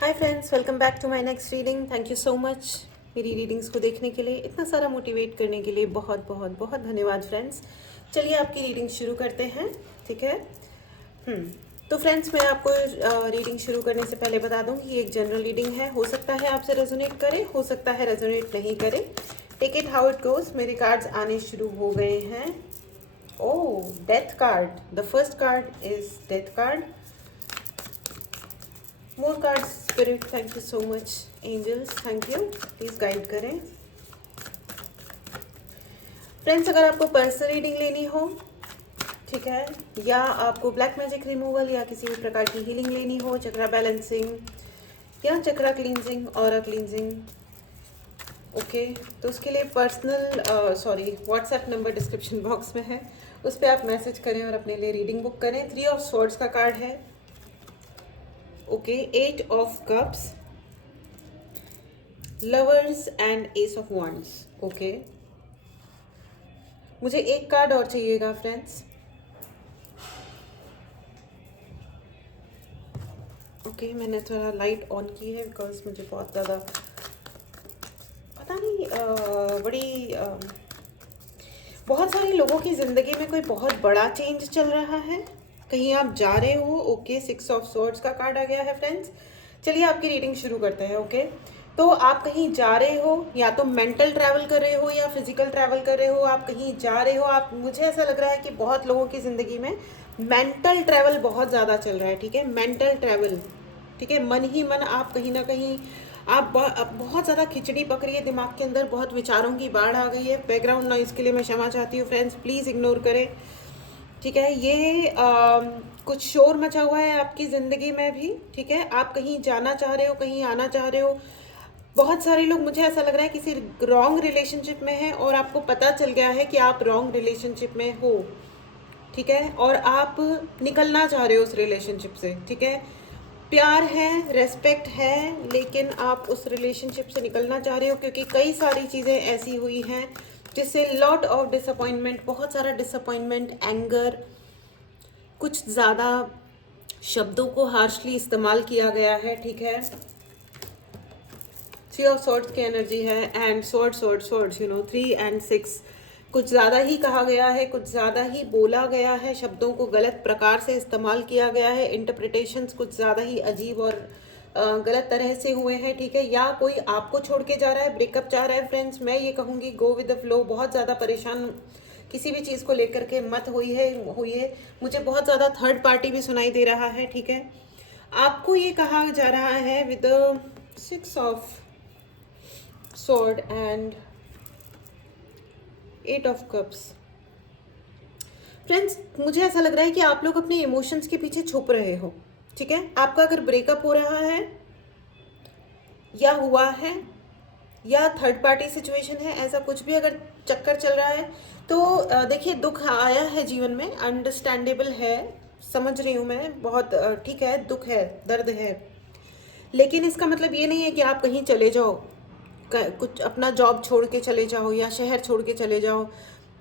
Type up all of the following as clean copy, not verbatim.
Hi friends, welcome back to my next reading. Thank you so much मेरी readings को देखने के लिए, इतना सारा मोटिवेट करने के लिए बहुत बहुत बहुत धन्यवाद फ्रेंड्स। चलिए आपकी रीडिंग शुरू करते हैं, ठीक है। तो फ्रेंड्स, मैं आपको रीडिंग शुरू करने से पहले बता दूं कि ये एक जनरल रीडिंग है। हो सकता है आपसे रेजोनेट करे, हो सकता है रेजोनेट नहीं करे। Take it how it goes. मेरे कार्ड्स आने शुरू हो गए हैं। Oh, death card. The first card is death card. More card spirit, thank you so much. Angels, thank you. Please guide करें फ्रेंड्स। अगर आपको पर्सनल रीडिंग लेनी हो, ठीक है, या आपको ब्लैक मैजिक रिमूवल या किसी भी प्रकार की हीलिंग लेनी हो, चक्रा बैलेंसिंग या चक्रा क्लींजिंग और क्लींजिंग, ओके, तो उसके लिए personal WhatsApp number description box में है, उस पर आप मैसेज करें और अपने लिए रीडिंग बुक करें। 3 ऑफ स्वॉर्ड्स का कार्ड है, okay, 8 of cups, lovers and ace of wands, okay. मुझे एक कार्ड और चाहिएगा फ्रेंड्स, ओके। मैंने थोड़ा लाइट ऑन की है बिकॉज मुझे बहुत ज़्यादा पता नहीं, बहुत सारे लोगों की ज़िंदगी में कोई बहुत बड़ा चेंज चल रहा है, कहीं आप जा रहे हो, ओके। 6 ऑफ स्वॉर्ड्स का कार्ड आ गया है फ्रेंड्स। चलिए आपकी रीडिंग शुरू करते हैं, ओके। तो आप कहीं जा रहे हो, या तो मेंटल ट्रैवल कर रहे हो या फिजिकल ट्रैवल कर रहे हो, आप कहीं जा रहे हो। आप, मुझे ऐसा लग रहा है कि बहुत लोगों की ज़िंदगी में मेंटल ट्रैवल बहुत ज़्यादा चल रहा है, ठीक है, मेंटल ट्रैवल, ठीक है। मन ही मन आप कहीं ना कहीं अब बहुत ज़्यादा खिचड़ी पक रही है दिमाग के अंदर, बहुत विचारों की बाढ़ आ गई है। बैकग्राउंड नॉइज़ के लिए मैं क्षमा चाहती हूँ फ्रेंड्स, प्लीज़ इग्नोर करें, ठीक है। ये कुछ शोर मचा हुआ है आपकी ज़िंदगी में भी, ठीक है। आप कहीं जाना चाह रहे हो, कहीं आना चाह रहे हो। बहुत सारे लोग, मुझे ऐसा लग रहा है, किसी रॉन्ग रिलेशनशिप में हैं और आपको पता चल गया है कि आप रॉन्ग रिलेशनशिप में हो, ठीक है, और आप निकलना चाह रहे हो उस रिलेशनशिप से, ठीक है। प्यार है, रेस्पेक्ट है, लेकिन आप उस रिलेशनशिप से निकलना चाह रहे हो क्योंकि कई सारी चीज़ें ऐसी हुई हैं जिससे लॉट ऑफ डिसअपॉइंटमेंट, बहुत सारा डिसअपॉइंटमेंट, एंगर, कुछ ज़्यादा शब्दों को हार्शली इस्तेमाल किया गया है, ठीक है। 3 ऑफ सॉर्ड्स की एनर्जी है एंड सॉर्ड्स, 3 एंड 6, कुछ ज़्यादा ही कहा गया है, कुछ ज़्यादा ही बोला गया है, शब्दों को गलत प्रकार से इस्तेमाल किया गया है, इंटरप्रिटेशंस कुछ ज़्यादा ही अजीब और गलत तरह से हुए हैं, ठीक है। या कोई आपको छोड़ के जा रहा है, ब्रेकअप चाह रहा है फ्रेंड्स। मैं ये कहूँगी, गो विद द फ्लो। बहुत ज़्यादा परेशान किसी भी चीज़ को लेकर के मत हुई है। मुझे बहुत ज़्यादा थर्ड पार्टी भी सुनाई दे रहा है, ठीक है। आपको ये कहा जा रहा है with 6 of sword and 8 of cups. Friends, मुझे ऐसा लग रहा है कि आप लोग अपने इमोशंस के पीछे छुप रहे हो, ठीक है। आपका अगर ब्रेकअप हो रहा है या हुआ है या थर्ड पार्टी सिचुएशन है, ऐसा कुछ भी अगर चक्कर चल रहा है, तो देखिए, दुख आया है जीवन में, अंडरस्टैंडेबल है, समझ रही हूँ मैं, बहुत ठीक है, दुख है, दर्द है, लेकिन इसका मतलब ये नहीं है कि आप कहीं चले जाओ, कुछ अपना जॉब छोड़ के चले जाओ या शहर छोड़ के चले जाओ,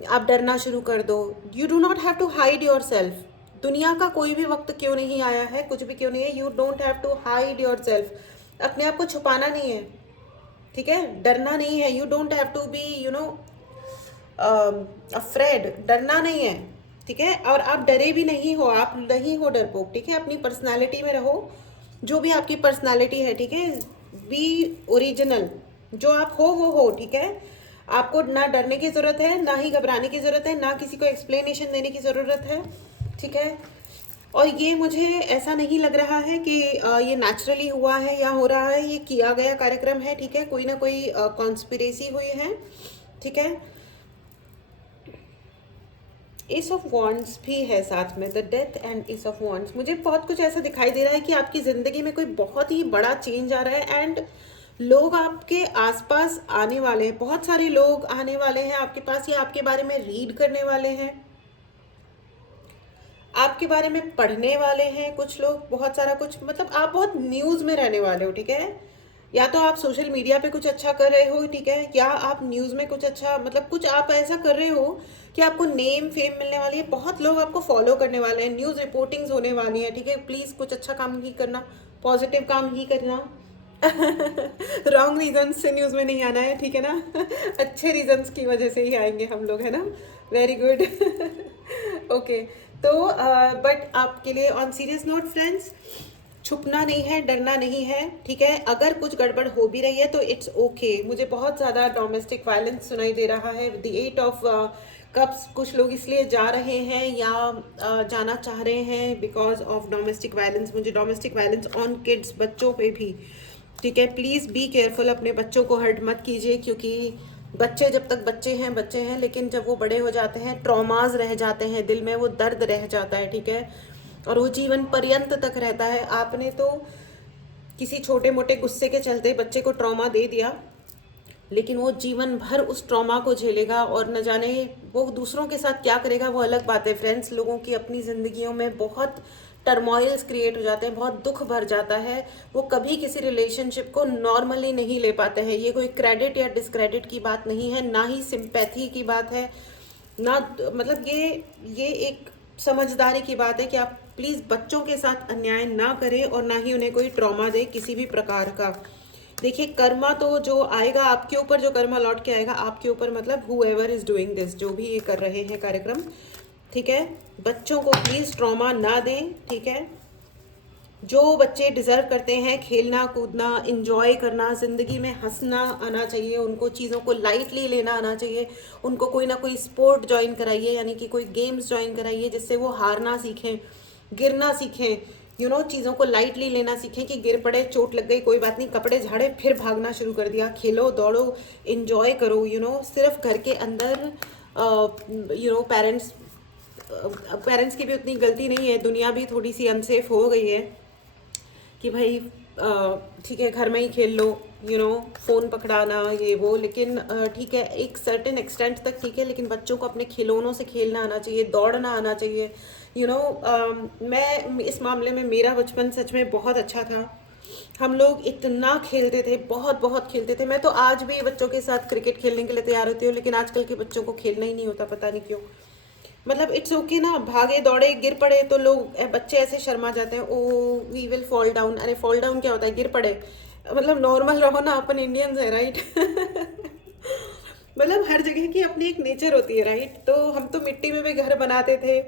आप डरना शुरू कर दो। You do not have to hide yourself. दुनिया का कोई भी वक्त क्यों नहीं आया है, कुछ भी क्यों नहीं है, you don't have to hide yourself. अपने आप को छुपाना नहीं है, ठीक है, डरना नहीं है। You don't have to be afraid, डरना नहीं है, ठीक है। और आप डरे भी नहीं हो, आप नहीं हो डरपोक, ठीक है। अपनी पर्सनालिटी में रहो, जो भी आपकी पर्सनालिटी है, ठीक है। बी ओरिजिनल, जो आप हो वो हो, ठीक है। आपको ना डरने की ज़रूरत है, ना ही घबराने की ज़रूरत है, ना किसी को एक्सप्लेनेशन देने की ज़रूरत है, ठीक है। और ये मुझे ऐसा नहीं लग रहा है कि ये नेचुरली हुआ है या हो रहा है, ये किया गया कार्यक्रम है, ठीक है। कोई ना कोई कॉन्स्पिरेसी हुई है, ठीक है। एस ऑफ वॉन्ड्स भी है साथ में, the death and ace of wands. मुझे बहुत कुछ ऐसा दिखाई दे रहा है कि आपकी ज़िंदगी में कोई बहुत ही बड़ा चेंज आ रहा है एंड लोग आपके आसपास आने वाले हैं, बहुत सारे लोग आने वाले हैं आपके पास, या आपके बारे में रीड करने वाले हैं, आपके बारे में पढ़ने वाले हैं कुछ लोग, बहुत सारा कुछ, मतलब आप बहुत न्यूज़ में रहने वाले हो, ठीक है। या तो आप सोशल मीडिया पे कुछ अच्छा कर रहे हो, ठीक है, या आप न्यूज़ में कुछ अच्छा, मतलब कुछ आप ऐसा कर रहे हो कि आपको नेम फेम मिलने वाली है, बहुत लोग आपको फॉलो करने वाले हैं, न्यूज़ रिपोर्टिंग्स होने वाली है, ठीक है। प्लीज़ कुछ अच्छा काम ही करना, पॉजिटिव काम ही करना। रॉन्ग रीजंस से न्यूज़ में नहीं आना है, ठीक है ना। अच्छे रीजंस की वजह से ही आएंगे हम लोग, है ना। Very good. ओके, तो बट आपके लिए ऑन सीरियस नोट फ्रेंड्स, छुपना नहीं है, डरना नहीं है, ठीक है। अगर कुछ गड़बड़ हो भी रही है तो इट्स ओके। मुझे बहुत ज़्यादा डोमेस्टिक वायलेंस सुनाई दे रहा है। द 8 ऑफ कप्स, कुछ लोग इसलिए जा रहे हैं या जाना चाह रहे हैं बिकॉज ऑफ डोमेस्टिक वायलेंस। मुझे डोमेस्टिक वायलेंस ऑन किड्स, बच्चों पे भी, ठीक है। प्लीज़ बी केयरफुल, अपने बच्चों को हर्ट मत कीजिए, क्योंकि बच्चे जब तक बच्चे हैं बच्चे हैं, लेकिन जब वो बड़े हो जाते हैं ट्रॉमाज रह जाते हैं दिल में, वो दर्द रह जाता है, ठीक है। और वो जीवन पर्यंत तक रहता है। आपने तो किसी छोटे मोटे गुस्से के चलते बच्चे को ट्रॉमा दे दिया, लेकिन वो जीवन भर उस ट्रॉमा को झेलेगा और न जाने वो दूसरों के साथ क्या करेगा, वो अलग बात है फ्रेंड्स। लोगों की अपनी ज़िंदगियों में बहुत टर्मोइल्स क्रिएट हो जाते हैं, बहुत दुख भर जाता है। वो कभी किसी रिलेशनशिप को नॉर्मली नहीं ले पाते हैं। ये कोई क्रेडिट या डिसक्रेडिट की बात नहीं है, ना ही सिंपैथी की बात है, ना मतलब ये एक समझदारी की बात है कि आप प्लीज़ बच्चों के साथ अन्याय ना करें और ना ही उन्हें कोई ट्रॉमा दे किसी भी प्रकार का। देखिए, कर्मा तो जो आएगा आपके ऊपर, जो कर्मा लौट के आएगा आपके ऊपर, मतलब हुएवर इज डूइंग दिस, जो भी ये कर रहे हैं कार्यक्रम, ठीक है। बच्चों को प्लीज़ ट्रॉमा ना दें, ठीक है। जो बच्चे डिज़र्व करते हैं खेलना कूदना, इंजॉय करना, ज़िंदगी में हंसना आना चाहिए उनको, चीज़ों को लाइटली लेना आना चाहिए उनको। कोई ना कोई स्पोर्ट ज्वाइन कराइए, यानी कि कोई गेम्स ज्वाइन कराइए जिससे वो हारना सीखें, गिरना सीखें, चीज़ों को लाइटली लेना सीखें कि गिर पड़े, चोट लग गई, कोई बात नहीं, कपड़े झाड़े फिर भागना शुरू कर दिया। खेलो दौड़ो, इंजॉय करो, सिर्फ घर के अंदर पेरेंट्स की भी उतनी गलती नहीं है, दुनिया भी थोड़ी सी अनसेफ हो गई है कि भाई ठीक है घर में ही खेल लो, फ़ोन पकड़ाना ये वो, लेकिन ठीक है एक सर्टेन एक्सटेंट तक ठीक है, लेकिन बच्चों को अपने खिलौनों से खेलना आना चाहिए, दौड़ना आना चाहिए। मैं इस मामले में, मेरा बचपन सच में बहुत अच्छा था। हम लोग इतना खेलते थे, बहुत बहुत खेलते थे। मैं तो आज भी बच्चों के साथ क्रिकेट खेलने के लिए तैयार होती हूँ, लेकिन आजकल के बच्चों को खेलना ही नहीं होता, पता नहीं क्यों। मतलब इट्स ओके ना, भागे दौड़े गिर पड़े तो लोग बच्चे ऐसे शर्मा जाते हैं, oh we will fall down. अरे फॉल डाउन क्या होता है, गिर पड़े, मतलब नॉर्मल रहो ना, अपन इंडियंस है राइट। मतलब हर जगह की अपनी एक नेचर होती है राइट। तो हम तो मिट्टी में भी घर बनाते थे,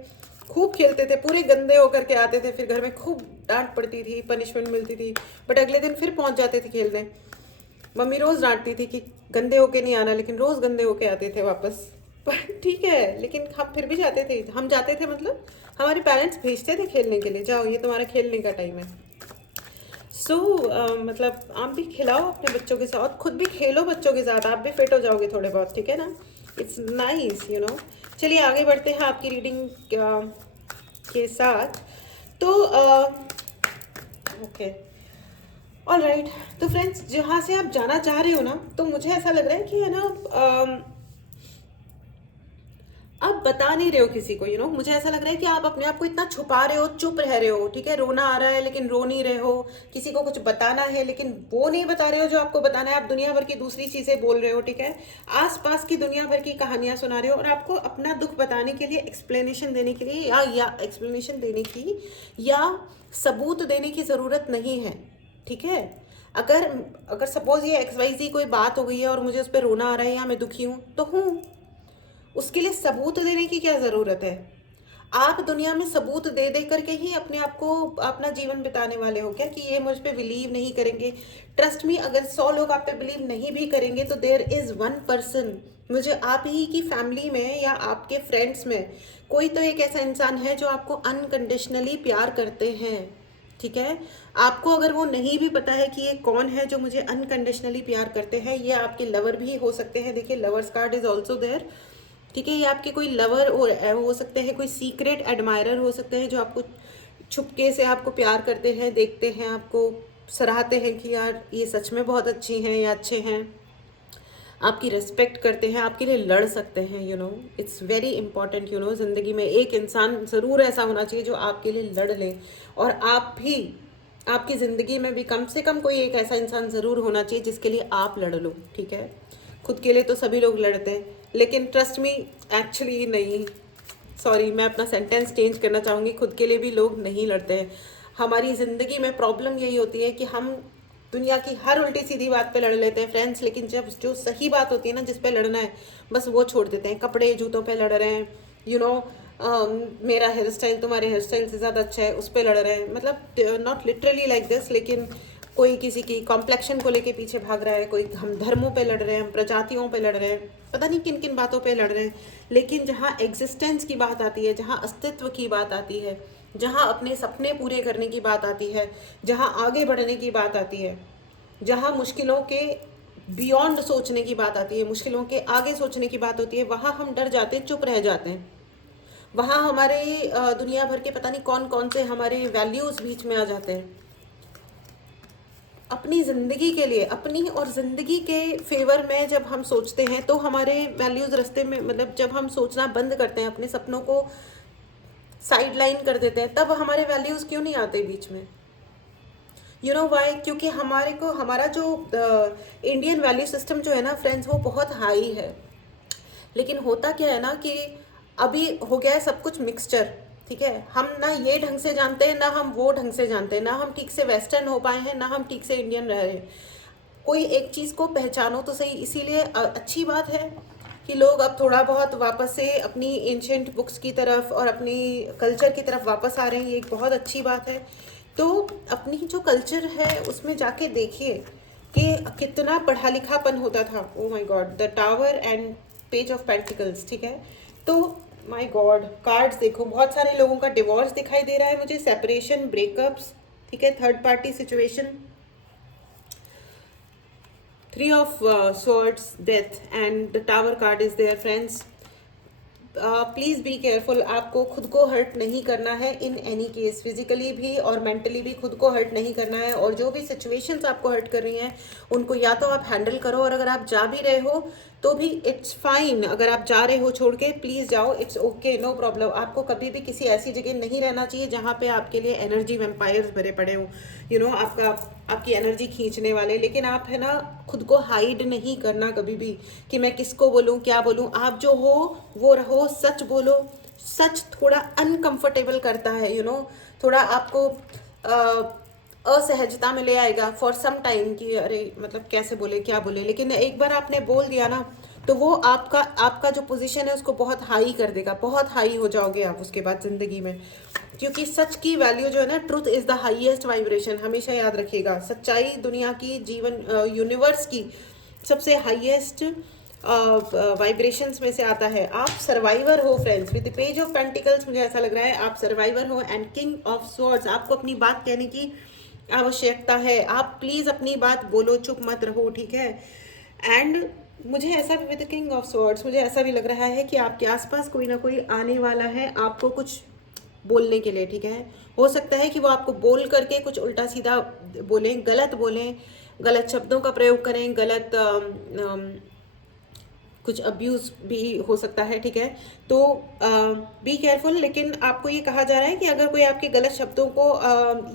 खूब खेलते थे, पूरे गंदे होकर के आते थे, फिर घर में खूब डांट पड़ती थी, पनिशमेंट मिलती थी, बट अगले दिन फिर पहुंच जाते थे खेलने। मम्मी रोज़ डांटती थी कि गंदे होके नहीं आना, लेकिन रोज़ गंदे होके आते थे वापस। पर ठीक है, लेकिन हम फिर भी जाते थे, हम जाते थे मतलब हमारे पेरेंट्स भेजते थे खेलने के लिए, जाओ ये तुम्हारा खेलने का टाइम है। सो मतलब आप भी खिलाओ अपने बच्चों के साथ, खुद भी खेलो बच्चों के साथ, आप भी फिट हो जाओगे थोड़े बहुत, ठीक है ना। इट्स नाइस चलिए आगे बढ़ते हैं आपकी रीडिंग के साथ। तो ओके ऑल राइट। तो फ्रेंड्स, जहाँ से आप जाना चाह रहे हो ना, तो मुझे ऐसा लग रहा है कि है ना, आप बता नहीं रहे हो किसी को, मुझे ऐसा लग रहा है कि आप अपने आप को इतना छुपा रहे हो, चुप रह रहे हो, ठीक है। रोना आ रहा है लेकिन रो नहीं रहे हो, किसी को कुछ बताना है लेकिन वो नहीं बता रहे हो जो आपको बताना है, आप दुनिया भर की दूसरी चीज़ें बोल रहे हो, ठीक है। आसपास की दुनिया भर की कहानियां सुना रहे हो, और आपको अपना दुख बताने के लिए, एक्सप्लेनेशन देने के लिए या एक्सप्लेनेशन देने की या सबूत देने की ज़रूरत नहीं है, ठीक है। अगर सपोज ये XYZ कोई बात हो गई है और मुझे उस पर रोना आ रहा है या मैं दुखी हूँ, तो हूँ, उसके लिए सबूत देने की क्या ज़रूरत है। आप दुनिया में सबूत दे दे करके ही अपने आप को अपना जीवन बिताने वाले हो क्या, कि ये मुझ पे बिलीव नहीं करेंगे। ट्रस्ट मी, अगर 100 लोग आप पे बिलीव नहीं भी करेंगे तो देयर इज़ वन पर्सन, मुझे आप ही की फैमिली में या आपके फ्रेंड्स में कोई तो एक ऐसा इंसान है जो आपको अनकंडीशनली प्यार करते हैं, ठीक है। आपको अगर वो नहीं भी पता है कि ये कौन है जो मुझे अनकंडीशनली प्यार करते हैं, ये आपके लवर भी हो सकते हैं। देखिए, lovers card is also there, ठीक है। ये आपके कोई लवर हो सकते हैं, कोई सीक्रेट एडमायरर हो सकते हैं जो आपको छुपके से आपको प्यार करते हैं, देखते हैं, आपको सराहते हैं कि यार ये सच में बहुत अच्छी हैं या अच्छे हैं, आपकी रिस्पेक्ट करते हैं, आपके लिए लड़ सकते हैं। इट्स वेरी इंपॉर्टेंट, ज़िंदगी में एक इंसान ज़रूर ऐसा होना चाहिए जो आपके लिए लड़ ले, और आप भी आपकी ज़िंदगी में भी कम से कम कोई एक ऐसा इंसान ज़रूर होना चाहिए जिसके लिए आप लड़ लो, ठीक है। खुद के लिए तो सभी लोग लड़ते हैं, लेकिन ट्रस्ट मी, एक्चुअली नहीं, सॉरी, मैं अपना सेंटेंस चेंज करना चाहूँगी, खुद के लिए भी लोग नहीं लड़ते हैं। हमारी ज़िंदगी में प्रॉब्लम यही होती है कि हम दुनिया की हर उल्टी सीधी बात पे लड़ लेते हैं फ्रेंड्स, लेकिन जब जो सही बात होती है ना, जिस पे लड़ना है, बस वो छोड़ देते हैं। कपड़े जूतों पे लड़ रहे हैं, यू नो, मेरा हेयर स्टाइल तुम्हारे हेयर स्टाइल से ज़्यादा अच्छा है, उस पे लड़ रहे हैं। मतलब नॉट लिटरली लाइक दिस, लेकिन कोई किसी की कॉम्प्लेक्शन को लेके पीछे भाग रहा है, कोई हम धर्मों पे लड़ रहे हैं, हम प्रजातियों पे लड़ रहे हैं, पता नहीं किन किन बातों पे लड़ रहे हैं। लेकिन जहाँ एग्जिस्टेंस की बात आती है, जहाँ अस्तित्व की बात आती है, जहाँ अपने सपने पूरे करने की बात आती है, जहाँ आगे बढ़ने की बात आती है, जहाँ मुश्किलों के बियॉन्ड सोचने की बात आती है, मुश्किलों के आगे सोचने की बात होती है, वहाँ हम डर जाते हैं, चुप रह जाते हैं। वहाँ हमारे दुनिया भर के पता नहीं कौन कौन से हमारे वैल्यूज़ बीच में आ जाते हैं। अपनी ज़िंदगी के लिए, अपनी और ज़िंदगी के फेवर में जब हम सोचते हैं तो हमारे वैल्यूज़ रास्ते में, मतलब जब हम सोचना बंद करते हैं, अपने सपनों को साइड लाइन कर देते हैं, तब हमारे वैल्यूज़ क्यों नहीं आते बीच में? You know why? क्योंकि हमारे को हमारा जो इंडियन वैल्यू सिस्टम जो है ना फ्रेंड्स, वो बहुत हाई है। लेकिन होता क्या है ना कि अभी हो गया है सब कुछ मिक्सचर, ठीक है। हम ना ये ढंग से जानते हैं, ना हम वो ढंग से जानते हैं, ना हम ठीक से वेस्टर्न हो पाए हैं, ना हम ठीक से इंडियन रह रहे हैं। कोई एक चीज़ को पहचानो तो सही। इसीलिए अच्छी बात है कि लोग अब थोड़ा बहुत वापस से अपनी एंशेंट बुक्स की तरफ और अपनी कल्चर की तरफ वापस आ रहे हैं। ये एक बहुत अच्छी बात है। तो अपनी जो कल्चर है उसमें जाके देखिए कि कितना पढ़ा लिखापन होता था। Oh my God, the tower and page of pentacles, ठीक है। तो माय गॉड, कार्ड्स देखो, बहुत सारे लोगों का डिवोर्स दिखाई दे रहा है मुझे, सेपरेशन, ब्रेकअप्स, ठीक है, third party situation, three of swords, death, and the tower card is their friends. Please be careful. आपको खुद को हर्ट नहीं करना है इन एनी केस, फिजिकली भी और मेंटली भी खुद को हर्ट नहीं करना है। और जो भी सिचुएशंस आपको हर्ट कर रही हैं उनको या तो आप हैंडल करो, और अगर आप जा भी रहे हो तो भी इट्स फाइन। अगर आप जा रहे हो छोड़ के, प्लीज़ जाओ, इट्स ओके, नो प्रॉब्लम। आपको कभी भी किसी ऐसी जगह नहीं रहना चाहिए जहाँ पे आपके लिए एनर्जी वैम्पायर्स भरे पड़े हो, यू नो, आपकी एनर्जी खींचने वाले। लेकिन आप है ना, खुद को हाइड नहीं करना कभी भी कि मैं किसको बोलूँ, क्या बोलूँ। आप जो हो वो रहो, सच बोलो। सच थोड़ा अनकंफर्टेबल करता है, यू नो, थोड़ा आपको असहजता में ले आएगा फॉर सम टाइम कि अरे मतलब कैसे बोले, क्या बोले। लेकिन एक बार आपने बोल दिया ना, तो वो आपका जो पोजीशन है उसको बहुत हाई कर देगा, बहुत हाई हो जाओगे आप उसके बाद ज़िंदगी में। क्योंकि सच की वैल्यू जो है ना, truth is the highest vibration, हमेशा याद रखिएगा। सच्चाई दुनिया की, जीवन, यूनिवर्स की सबसे हाईएस्ट वाइब्रेशंस में से आता है। आप सर्वाइवर हो friends, with the page of pentacles मुझे ऐसा लग रहा है आप सर्वाइवर हो। एंड किंग ऑफ स्वॉर्ड्स, आपको अपनी बात कहने की आवश्यकता है। आप प्लीज़ अपनी बात बोलो, चुप मत रहो, ठीक है। एंड मुझे ऐसा भी, विद किंग ऑफ स्वॉर्ड्स, मुझे ऐसा भी लग रहा है कि आपके आसपास कोई ना कोई आने वाला है आपको कुछ बोलने के लिए, ठीक है। हो सकता है कि वो आपको बोल करके कुछ उल्टा सीधा बोलें, गलत शब्दों का प्रयोग करें, गलत कुछ अब्यूज़ भी हो सकता है, ठीक है। तो बी केयरफुल। लेकिन आपको ये कहा जा रहा है कि अगर कोई आपके गलत शब्दों को,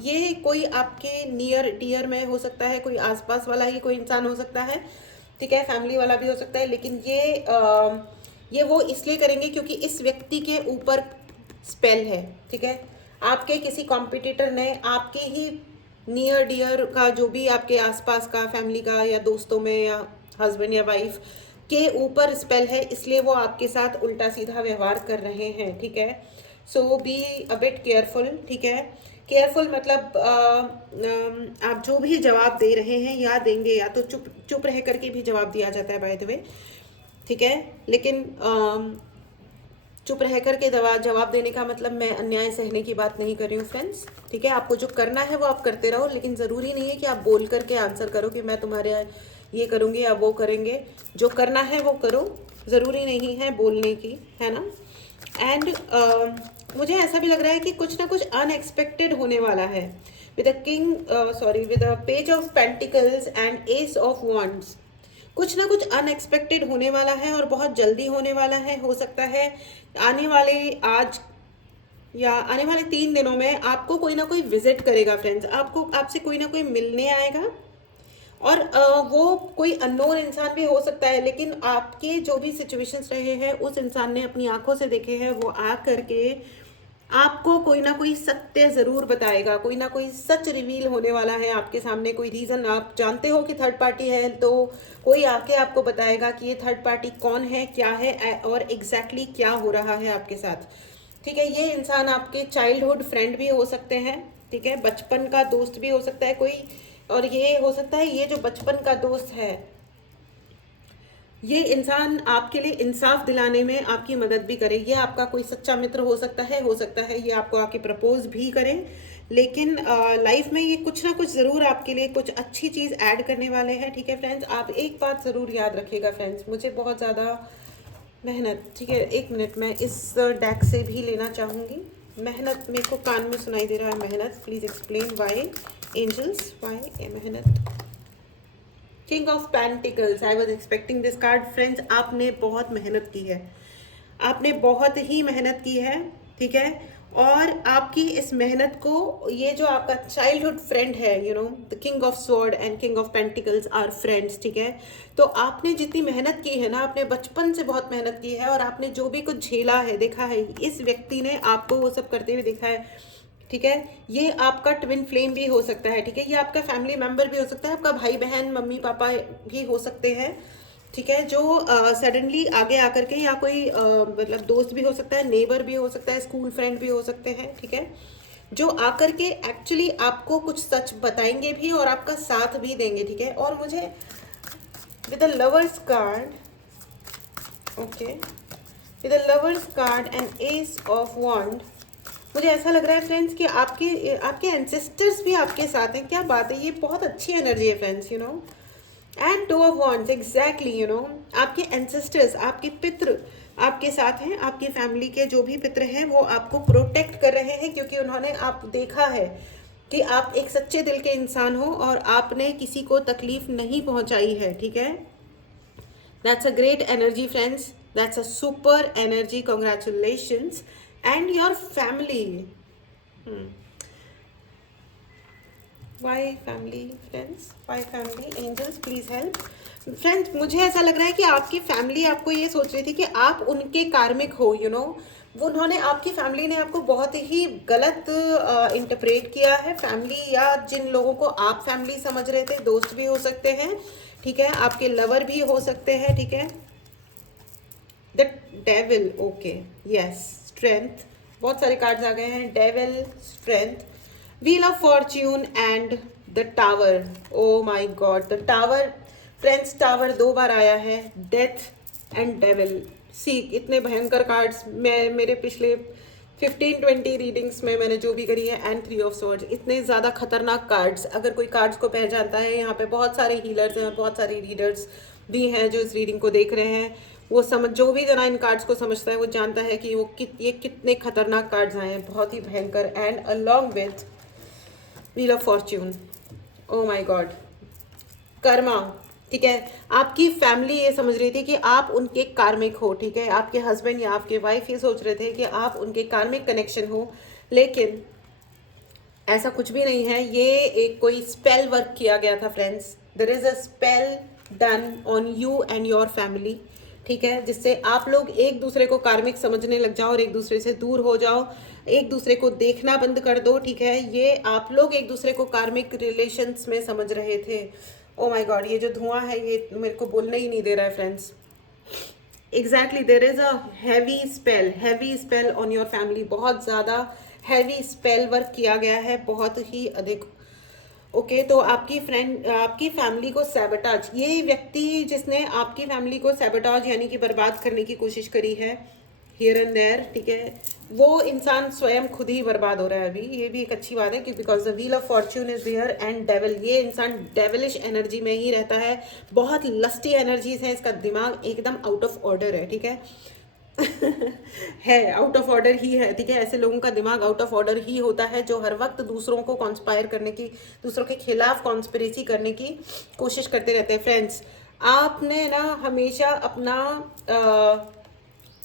ये कोई आपके नियर डियर में हो सकता है, कोई आसपास वाला ही कोई इंसान हो सकता है, ठीक है, फैमिली वाला भी हो सकता है। लेकिन ये वो इसलिए करेंगे क्योंकि इस व्यक्ति के ऊपर स्पेल है, ठीक है। आपके किसी कॉम्पिटिटर ने आपके ही नियर डियर का, जो भी आपके आसपास का, फैमिली का या दोस्तों में या हस्बैंड या वाइफ के ऊपर स्पेल है, इसलिए वो आपके साथ उल्टा सीधा व्यवहार कर रहे हैं, ठीक है। सो बी अ बिट केयरफुल, ठीक है। केयरफुल मतलब आप जो भी जवाब दे रहे हैं या देंगे, या तो चुप चुप रह करके भी जवाब दिया जाता है बाय द वे, ठीक है। लेकिन चुप रह करके जवाब देने का मतलब मैं अन्याय सहने की बात नहीं कर रही हूँ फ्रेंड्स, ठीक है। आपको जो करना है वो आप करते रहो, लेकिन ज़रूरी नहीं है कि आप बोल करके आंसर करो कि मैं तुम्हारे ये करूँगी या वो करेंगे। जो करना है वो करो, ज़रूरी नहीं है बोलने की, है ना। एंड मुझे ऐसा भी लग रहा है कि कुछ ना कुछ अनएक्सपेक्टेड होने वाला है, with a page of pentacles and ace of wands. कुछ ना कुछ अनएक्सपेक्टेड होने वाला है और बहुत जल्दी होने वाला है। हो सकता है आज या आने वाले 3 दिनों में आपको कोई ना कोई विजिट करेगा फ्रेंड्स, आपसे कोई ना कोई मिलने आएगा। और वो कोई अननोन इंसान भी हो सकता है, लेकिन आपके जो भी सिचुएशंस रहे हैं उस इंसान ने अपनी आंखों से देखे हैं, वो आ करके आपको कोई ना कोई सत्य ज़रूर बताएगा, कोई ना कोई सच रिवील होने वाला है आपके सामने। कोई रीज़न आप जानते हो कि थर्ड पार्टी है, तो कोई आके आपको बताएगा कि ये थर्ड पार्टी कौन है, क्या है और एग्जैक्टली क्या हो रहा है आपके साथ। ठीक है, ये इंसान आपके चाइल्डहुड फ्रेंड भी हो सकते हैं, ठीक है, बचपन का दोस्त भी हो सकता है कोई। और ये हो सकता है ये जो बचपन का दोस्त है, ये इंसान आपके लिए इंसाफ दिलाने में आपकी मदद भी करे। ये आपका कोई सच्चा मित्र हो सकता है ये आपको आके प्रपोज भी करें। लेकिन लाइफ में ये कुछ ना कुछ ज़रूर आपके लिए कुछ अच्छी चीज़ ऐड करने वाले हैं। ठीक है फ्रेंड्स, आप एक बात ज़रूर याद रखिएगा फ्रेंड्स, मुझे बहुत ज़्यादा मेहनत, ठीक है, एक मिनट, मैं इस डेक से भी लेना चाहूँगी। मेहनत मेरे को कान में सुनाई दे रहा है, मेहनत, please explain why angels, why a मेहनत। King of pentacles, I was expecting this card. Friends, आपने बहुत मेहनत की है, आपने बहुत ही मेहनत की है, ठीक है। और आपकी इस मेहनत को ये जो आपका चाइल्डहुड फ्रेंड है, you know the king of sword and king of pentacles are friends, ठीक है। तो आपने जितनी मेहनत की है ना, आपने बचपन से बहुत मेहनत की है और आपने जो भी कुछ झेला है, देखा है, इस व्यक्ति ने आपको वो सब करते हुए देखा है, ठीक है। ये आपका ट्विन फ्लेम भी हो सकता है, ठीक है, ये आपका फैमिली मेंबर भी हो सकता है, आपका भाई बहन मम्मी पापा भी हो सकते हैं, ठीक है, जो सडनली आगे आकर के, या कोई मतलब दोस्त भी हो सकता है, नेबर भी हो सकता है, स्कूल फ्रेंड भी हो सकते हैं, ठीक है, जो आकर के एक्चुअली आपको कुछ सच बताएंगे भी और आपका साथ भी देंगे, ठीक है। और मुझे with the lovers card, okay, with the lovers card and ace of wand, मुझे ऐसा लग रहा है फ्रेंड्स कि आपके आपके एंसेस्टर्स भी आपके साथ हैं। क्या बात है, ये बहुत अच्छी एनर्जी है friends, you know. And two of wands, exactly, you know, आपके एंसेस्टर्स, आपके पितृ आपके साथ हैं। आपकी फैमिली के जो भी पितृ हैं वो आपको प्रोटेक्ट कर रहे हैं, क्योंकि उन्होंने आप देखा है कि आप एक सच्चे दिल के इंसान हो और आपने किसी को तकलीफ नहीं पहुंचाई है, ठीक है। That's a great energy friends, that's a super energy, congratulations. And your family, why family friends, why family angels, please help friends. मुझे ऐसा लग रहा है कि आपकी फैमिली आपको ये सोच रही थी कि आप उनके कार्मिक हो, यू नो, वो उन्होंने, आपकी फैमिली ने आपको बहुत ही गलत इंटरप्रेट किया है। फैमिली, या जिन लोगों को आप फैमिली समझ रहे थे, दोस्त भी हो सकते हैं, ठीक है, आपके लवर भी हो सकते हैं, ठीक है। The devil, okay, yes, strength, बहुत सारे कार्ड्स आ गए हैं, devil, strength, wheel of Fortune and the tower. Oh my God, the tower friends, tower 2 बार आया है, डेथ एंड डेविल। सी, इतने भयंकर कार्ड्स मैं मेरे पिछले 15-20 रीडिंग्स में मैंने जो भी करी है, एंड 3 ऑफ स्वॉर्ड्स, इतने ज़्यादा खतरनाक कार्ड्स। अगर कोई कार्ड्स को पहचानता है, यहाँ पे बहुत सारे हीलर्स हैं और बहुत सारे रीडर्स भी हैं जो इस रीडिंग को देख रहे हैं, वो समझ, जो भी जना इन कार्ड्स को समझता है वो जानता है कि वो ये कितने खतरनाक कार्ड्स आए हैं, बहुत ही भयंकर। And along with wheel of Fortune, oh my God, Karma, ठीक है। आपकी फैमिली ये समझ रही थी कि आप उनके कार्मिक हो, ठीक है, आपके हस्बैंड या आपके वाइफ ये सोच रहे थे कि आप उनके कार्मिक कनेक्शन हो, लेकिन ऐसा कुछ भी नहीं है। ये एक कोई स्पेल वर्क किया गया था friends, there is a spell done on you and your family, ठीक है, जिससे आप लोग एक दूसरे को कार्मिक समझने लग जाओ और एक दूसरे से दूर हो जाओ, एक दूसरे को देखना बंद कर दो, ठीक है। ये आप लोग एक दूसरे को कार्मिक रिलेशंस में समझ रहे थे। ओ माय गॉड, ये जो धुआं है ये मेरे को बोलने ही नहीं दे रहा है friends. Exactly, there is a heavy spell on your family, बहुत ज़्यादा हैवी स्पेल वर्क किया गया है, बहुत ही अधिक। ओके, तो आपकी आपकी फैमिली को सैबोटाज, ये व्यक्ति जिसने आपकी फैमिली को सैबोटाज यानी कि बर्बाद करने की कोशिश करी है, हियर एंड देयर, ठीक है, वो इंसान स्वयं खुद ही बर्बाद हो रहा है अभी। ये भी एक अच्छी बात है कि because the wheel of fortune is there and devil, ये इंसान डेविलिश एनर्जी में ही रहता है, बहुत लस्टी एनर्जीज हैं, इसका दिमाग एकदम आउट ऑफ ऑर्डर है, ठीक है। है, आउट ऑफ ऑर्डर ही है, ठीक है। ऐसे लोगों का दिमाग आउट ऑफ ऑर्डर ही होता है, जो हर वक्त दूसरों को कॉन्स्पायर करने की, दूसरों के खिलाफ कॉन्स्पिरेसी करने की कोशिश करते रहते हैं। फ्रेंड्स, आपने ना हमेशा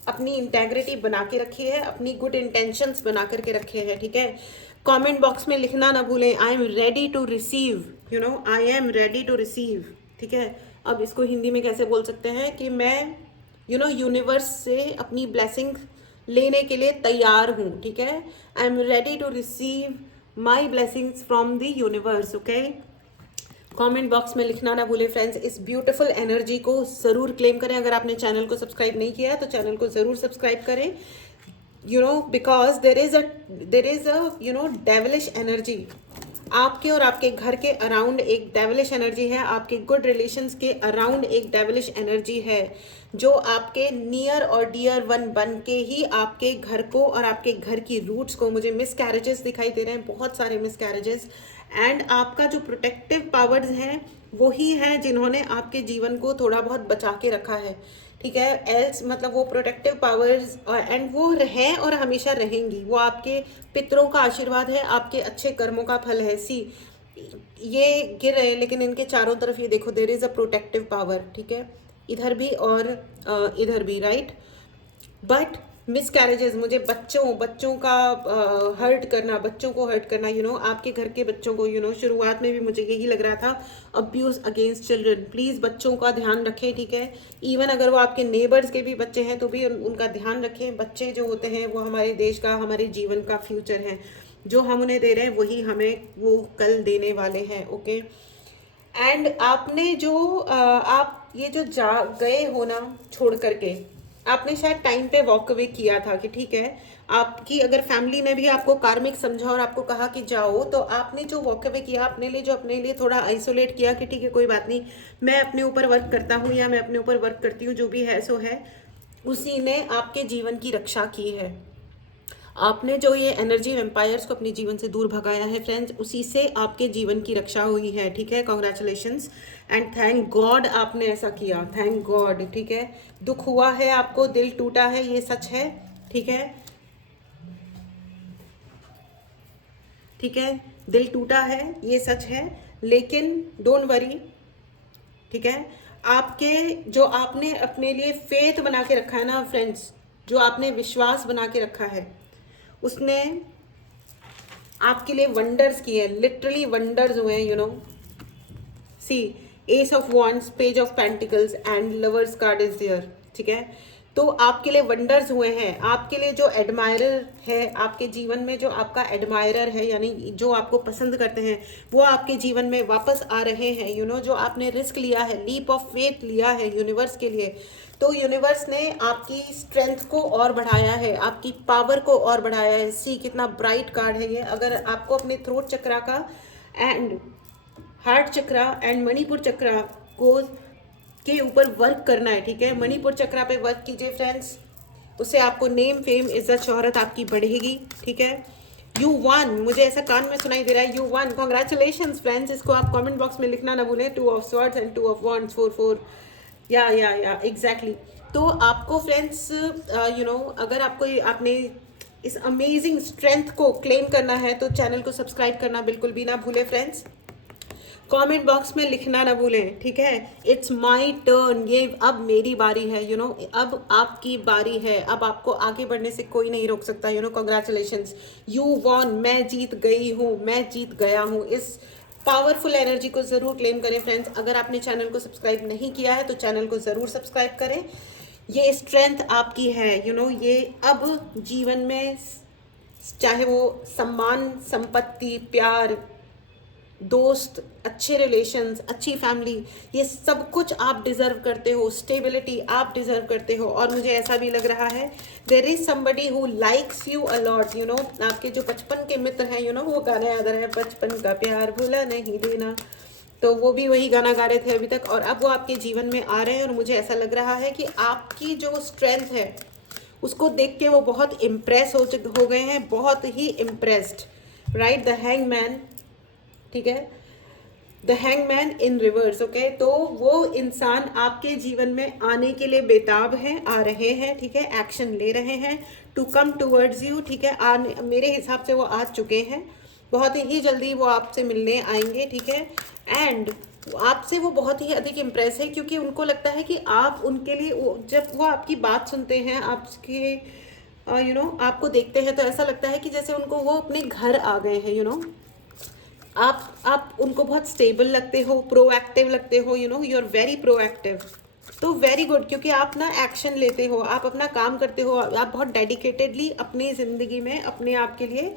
अपनी इंटेग्रिटी बना के रखी है, अपनी गुड इंटेंशंस बना करके रखे हैं, ठीक है। कमेंट बॉक्स में लिखना ना भूलें, I am ready to receive, you know, I am ready to receive, ठीक है। अब इसको हिंदी में कैसे बोल सकते हैं कि मैं, यू नो, यूनिवर्स से अपनी ब्लेसिंग लेने के लिए तैयार हूँ, ठीक है। I am ready to receive my blessings from the universe, okay. Comment box में लिखना ना भूले फ्रेंड्स। इस ब्यूटीफुल एनर्जी को ज़रूर क्लेम करें। अगर आपने चैनल को सब्सक्राइब नहीं किया है तो चैनल को ज़रूर सब्सक्राइब करें, because there is a devilish energy आपके और आपके घर के अराउंड। एक डेविलिश एनर्जी है, आपके गुड रिलेशंस के अराउंड एक डेविलिश एनर्जी है, जो आपके नियर और डियर वन बन के ही आपके घर को और आपके घर की रूट्स को, मुझे मिस कैरेजेस दिखाई दे रहे हैं, बहुत सारे मिस कैरेजेस, एंड आपका जो प्रोटेक्टिव पावर्स हैं वही हैं जिन्होंने आपके जीवन को थोड़ा बहुत बचा के रखा है, ठीक है। एल्स मतलब वो प्रोटेक्टिव पावर्स एंड वो हैं और हमेशा रहेंगी। वो आपके पितरों का आशीर्वाद है, आपके अच्छे कर्मों का फल है। सी ये गिर रहे हैं लेकिन इनके चारों तरफ ये देखो, there is a protective power, ठीक है, इधर भी और इधर भी, राइट। बट मिस कैरेजेस, मुझे बच्चों का हर्ट करना, बच्चों को हर्ट करना, आपके घर के बच्चों को, शुरुआत में भी मुझे यही लग रहा था, अब्यूज़ अगेंस्ट चिल्ड्रन। प्लीज़ बच्चों का ध्यान रखें, ठीक है। इवन अगर वो आपके नेबर्स के भी बच्चे हैं तो भी उनका ध्यान रखें। बच्चे जो होते हैं वो हमारे देश का, हमारे जीवन का फ्यूचर है। जो हम उन्हें दे रहे हैं वही हमें वो कल देने वाले हैं, ओके। एंड आपने जो आप ये जो जा गए हो ना छोड़ करके, आपने शायद टाइम पे वॉक अवे किया था कि ठीक है, आपकी अगर फैमिली ने भी आपको कार्मिक समझा और आपको कहा कि जाओ, तो आपने जो वॉक अवे किया अपने लिए थोड़ा आइसोलेट किया कि ठीक है कोई बात नहीं, मैं अपने ऊपर वर्क करता हूँ या मैं अपने ऊपर वर्क करती हूँ, जो भी है सो है, उसी ने आपके जीवन की रक्षा की है। आपने जो ये एनर्जी वेम्पायर्स को अपने जीवन से दूर भगाया है फ्रेंड्स, उसी से आपके जीवन की रक्षा हुई है, ठीक है। कॉन्ग्रेचुलेशंस एंड थैंक गॉड आपने ऐसा किया, थैंक गॉड, ठीक है। दुख हुआ है आपको, दिल टूटा है, ये सच है, ठीक है, ठीक है, दिल टूटा है, ये सच है, लेकिन डोंट वरी, ठीक है। आपके जो आपने अपने लिए फेथ बना के रखा है ना फ्रेंड्स, जो आपने विश्वास बना के रखा है, उसने आपके लिए वंडर्स किए, लिटरली वंडर्स हुए हैं, see ace of wands, page of pentacles and lovers card is there, ठीक है। तो आपके लिए वंडर्स हुए हैं। आपके लिए जो एडमायरर है आपके जीवन में, जो आपका एडमायरर है यानी जो आपको पसंद करते हैं, वो आपके जीवन में वापस आ रहे हैं। जो आपने रिस्क लिया है, लीप ऑफ फेथ लिया है यूनिवर्स के लिए, तो यूनिवर्स ने आपकी स्ट्रेंथ को और बढ़ाया है, आपकी पावर को और बढ़ाया है। सी कितना ब्राइट कार्ड है ये। अगर आपको अपने थ्रोट चक्रा का and heart chakra and Manipur chakra को के ऊपर वर्क करना है, ठीक है। मणिपुर चक्रा पे वर्क कीजिए फ्रेंड्स, उससे आपको नेम फेम इज्जत शोहरत आपकी बढ़ेगी, ठीक है। यू वन, मुझे ऐसा कान में सुनाई दे रहा है, यू वन, कॉन्ग्रेचुलेशन फ्रेंड्स। इसको आप कमेंट बॉक्स में लिखना ना भूलें, 2 of swords and 2 of wands, 4 या एग्जैक्टली। तो आपको फ्रेंड्स अगर आपको आपने इस अमेजिंग स्ट्रेंथ को क्लेम करना है तो चैनल को सब्सक्राइब करना बिल्कुल भी ना भूलें फ्रेंड्स। कमेंट बॉक्स में लिखना ना भूलें, ठीक है। इट्स माई टर्न, ये अब मेरी बारी है, अब आपकी बारी है। अब आपको आगे बढ़ने से कोई नहीं रोक सकता, कॉन्ग्रेचुलेशंस, यू वॉन, मैं जीत गई हूँ, मैं जीत गया हूँ। इस पावरफुल एनर्जी को ज़रूर क्लेम करें फ्रेंड्स। अगर आपने चैनल को सब्सक्राइब नहीं किया है तो चैनल को ज़रूर सब्सक्राइब करें। ये स्ट्रेंथ आपकी है, ये अब जीवन में, चाहे वो सम्मान, संपत्ति, प्यार, दोस्त, अच्छे रिलेशंस, अच्छी फैमिली, ये सब कुछ आप डिज़र्व करते हो। स्टेबिलिटी आप डिज़र्व करते हो। और मुझे ऐसा भी लग रहा है there is somebody who likes you a lot, आपके जो बचपन के मित्र हैं, वो गाना याद आ रहा है, बचपन का प्यार भूला नहीं देना, तो वो भी वही गाना गा रहे थे अभी तक, और अब वो आपके जीवन में आ रहे हैं। और मुझे ऐसा लग रहा है कि आपकी जो स्ट्रेंथ है उसको देख के वो बहुत इम्प्रेस हो गए हैं, बहुत ही इम्प्रेस्ड, राइट। द हैंगमैन, ठीक है, the hangman in reverse, okay. तो वो इंसान आपके जीवन में आने के लिए बेताब हैं, आ रहे हैं, ठीक है, एक्शन ले रहे हैं, टू कम टूवर्ड्स यू, ठीक है। मेरे हिसाब से वो आ चुके हैं, बहुत ही जल्दी वो आपसे मिलने आएंगे, ठीक है। एंड आपसे वो बहुत ही अधिक इम्प्रेस है, क्योंकि उनको लगता है कि आप उनके लिए, जब वो आपकी बात सुनते हैं, आपके आपको देखते हैं, तो ऐसा लगता है कि जैसे उनको वो अपने घर आ गए हैं। आप उनको बहुत स्टेबल लगते हो, प्रोएक्टिव लगते हो, यू आर वेरी प्रोएक्टिव, तो वेरी गुड, क्योंकि आप ना एक्शन लेते हो, आप अपना काम करते हो, आप बहुत डेडिकेटेडली अपनी ज़िंदगी में अपने आप के लिए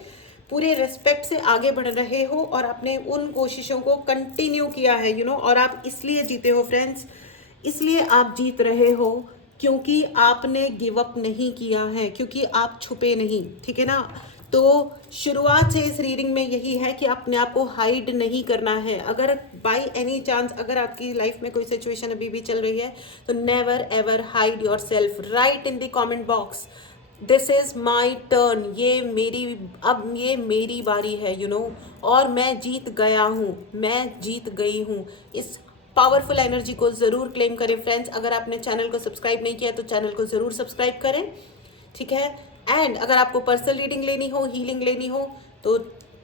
पूरे रेस्पेक्ट से आगे बढ़ रहे हो और आपने उन कोशिशों को कंटिन्यू किया है और आप इसलिए जीते हो फ्रेंड्स, इसलिए आप जीत रहे हो क्योंकि आपने गिव अप नहीं किया है, क्योंकि आप छुपे नहीं, ठीक है ना। तो शुरुआत से इस रीडिंग में यही है कि अपने आप को हाइड नहीं करना है। अगर बाय एनी चांस अगर आपकी लाइफ में कोई सिचुएशन अभी भी चल रही है तो never ever hide your self, right in the comment box this is my turn, ये मेरी बारी है और मैं जीत गया हूँ, मैं जीत गई हूँ। इस पावरफुल एनर्जी को ज़रूर क्लेम करें फ्रेंड्स। अगर आपने चैनल को सब्सक्राइब नहीं किया तो चैनल को ज़रूर सब्सक्राइब करें, ठीक है। एंड अगर आपको पर्सनल रीडिंग लेनी हो, हीलिंग लेनी हो तो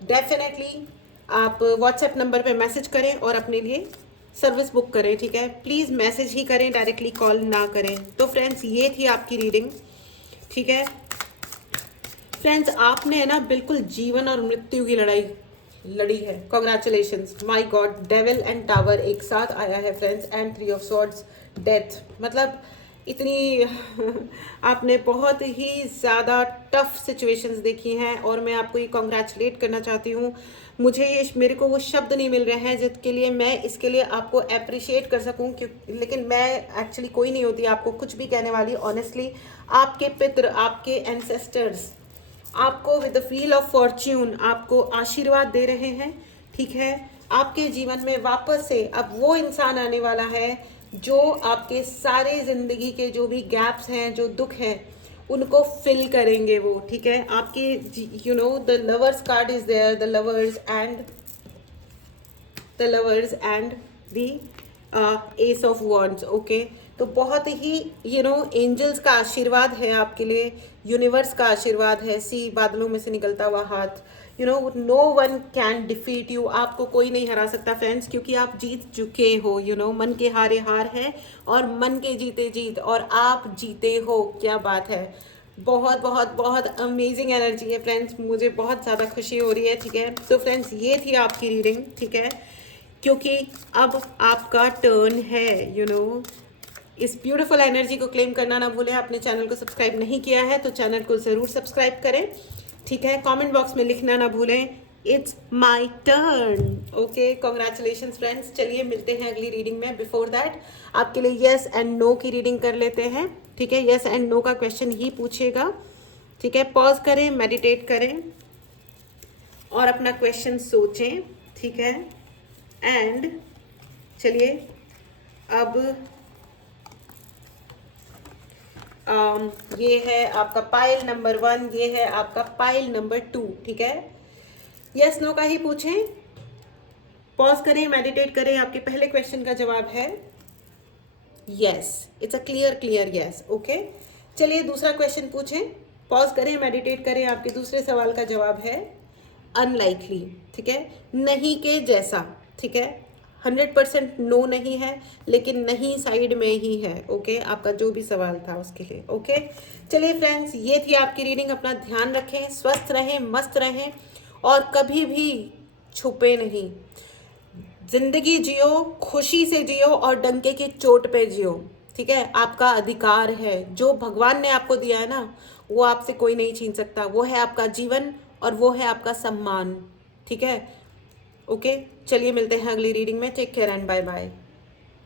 डेफिनेटली आप व्हाट्सएप नंबर पे मैसेज करें और अपने लिए सर्विस बुक करें, ठीक है। प्लीज़ मैसेज ही करें, डायरेक्टली कॉल ना करें। तो फ्रेंड्स ये थी आपकी रीडिंग, ठीक है। फ्रेंड्स आपने है ना बिल्कुल जीवन और मृत्यु की लड़ाई लड़ी है। Congratulations, my God, devil and tower एक साथ आया है friends, and 3 of swords, death. मतलब इतनी आपने बहुत ही ज़्यादा टफ सिचुएशंस देखी हैं और मैं आपको ये कॉन्ग्रेचुलेट करना चाहती हूँ। मेरे को वो शब्द नहीं मिल रहे हैं जिसके लिए मैं इसके लिए आपको अप्रिशिएट कर सकूँ, लेकिन मैं एक्चुअली कोई नहीं होती आपको कुछ भी कहने वाली। ऑनेस्टली आपके पितृ, आपके एंसेस्टर्स आपको with the feel of Fortune आपको आशीर्वाद दे रहे हैं, ठीक है। आपके जीवन में वापस से अब वो इंसान आने वाला है जो आपके सारे ज़िंदगी के जो भी गैप्स हैं, जो दुख हैं, उनको फिल करेंगे वो, ठीक है। आपके the lovers card is there, the lovers and the ace of wands, okay. तो बहुत ही एंजल्स का आशीर्वाद है आपके लिए, यूनिवर्स का आशीर्वाद है। सी बादलों में से निकलता हुआ हाथ, no one can defeat you, आपको कोई नहीं हरा सकता फ्रेंड्स, क्योंकि आप जीत चुके हो। मन के हारे हार है और मन के जीते जीत, और आप जीते हो। क्या बात है, बहुत बहुत बहुत अमेजिंग एनर्जी है फ्रेंड्स, मुझे बहुत ज़्यादा खुशी हो रही है, ठीक है। तो फ्रेंड्स ये थी आपकी रीडिंग, ठीक है, क्योंकि अब आपका टर्न है। इस ब्यूटीफुल एनर्जी को क्लेम करना ना भूलें। आपने चैनल को सब्सक्राइब नहीं किया है तो चैनल को ज़रूर सब्सक्राइब करें, ठीक है। कमेंट बॉक्स में लिखना ना भूलें, it's my turn, okay. Congratulations friends. चलिए मिलते हैं अगली रीडिंग में। बिफोर दैट आपके लिए येस एंड नो की रीडिंग कर लेते हैं, ठीक है। येस एंड नो का क्वेश्चन ही पूछेगा, ठीक है। पॉज करें, मेडिटेट करें और अपना क्वेश्चन सोचें, ठीक है। एंड चलिए अब ये है आपका पाइल नंबर 1, ये है आपका पाइल नंबर 2, ठीक है। यस नो का ही पूछें, पॉज करें, मेडिटेट करें। आपके पहले क्वेश्चन का जवाब है yes, it's a clear yes, okay. चलिए दूसरा क्वेश्चन पूछें, पॉज करें, मेडिटेट करें। आपके दूसरे सवाल का जवाब है अनलाइकली, ठीक है, नहीं के जैसा, ठीक है। 100% नो नहीं है, लेकिन नहीं साइड में ही है, ओके। आपका जो भी सवाल था उसके लिए, ओके। चलिए फ्रेंड्स ये थी आपकी रीडिंग। अपना ध्यान रखें, स्वस्थ रहें, मस्त रहें और कभी भी छुपे नहीं। जिंदगी जियो, खुशी से जियो और डंके की चोट पे जियो, ठीक है। आपका अधिकार है, जो भगवान ने आपको दिया है ना वो आपसे कोई नहीं छीन सकता। वो है आपका जीवन और वो है आपका सम्मान, ठीक है, ओके। चलिए मिलते हैं अगली रीडिंग में। Take care and bye bye.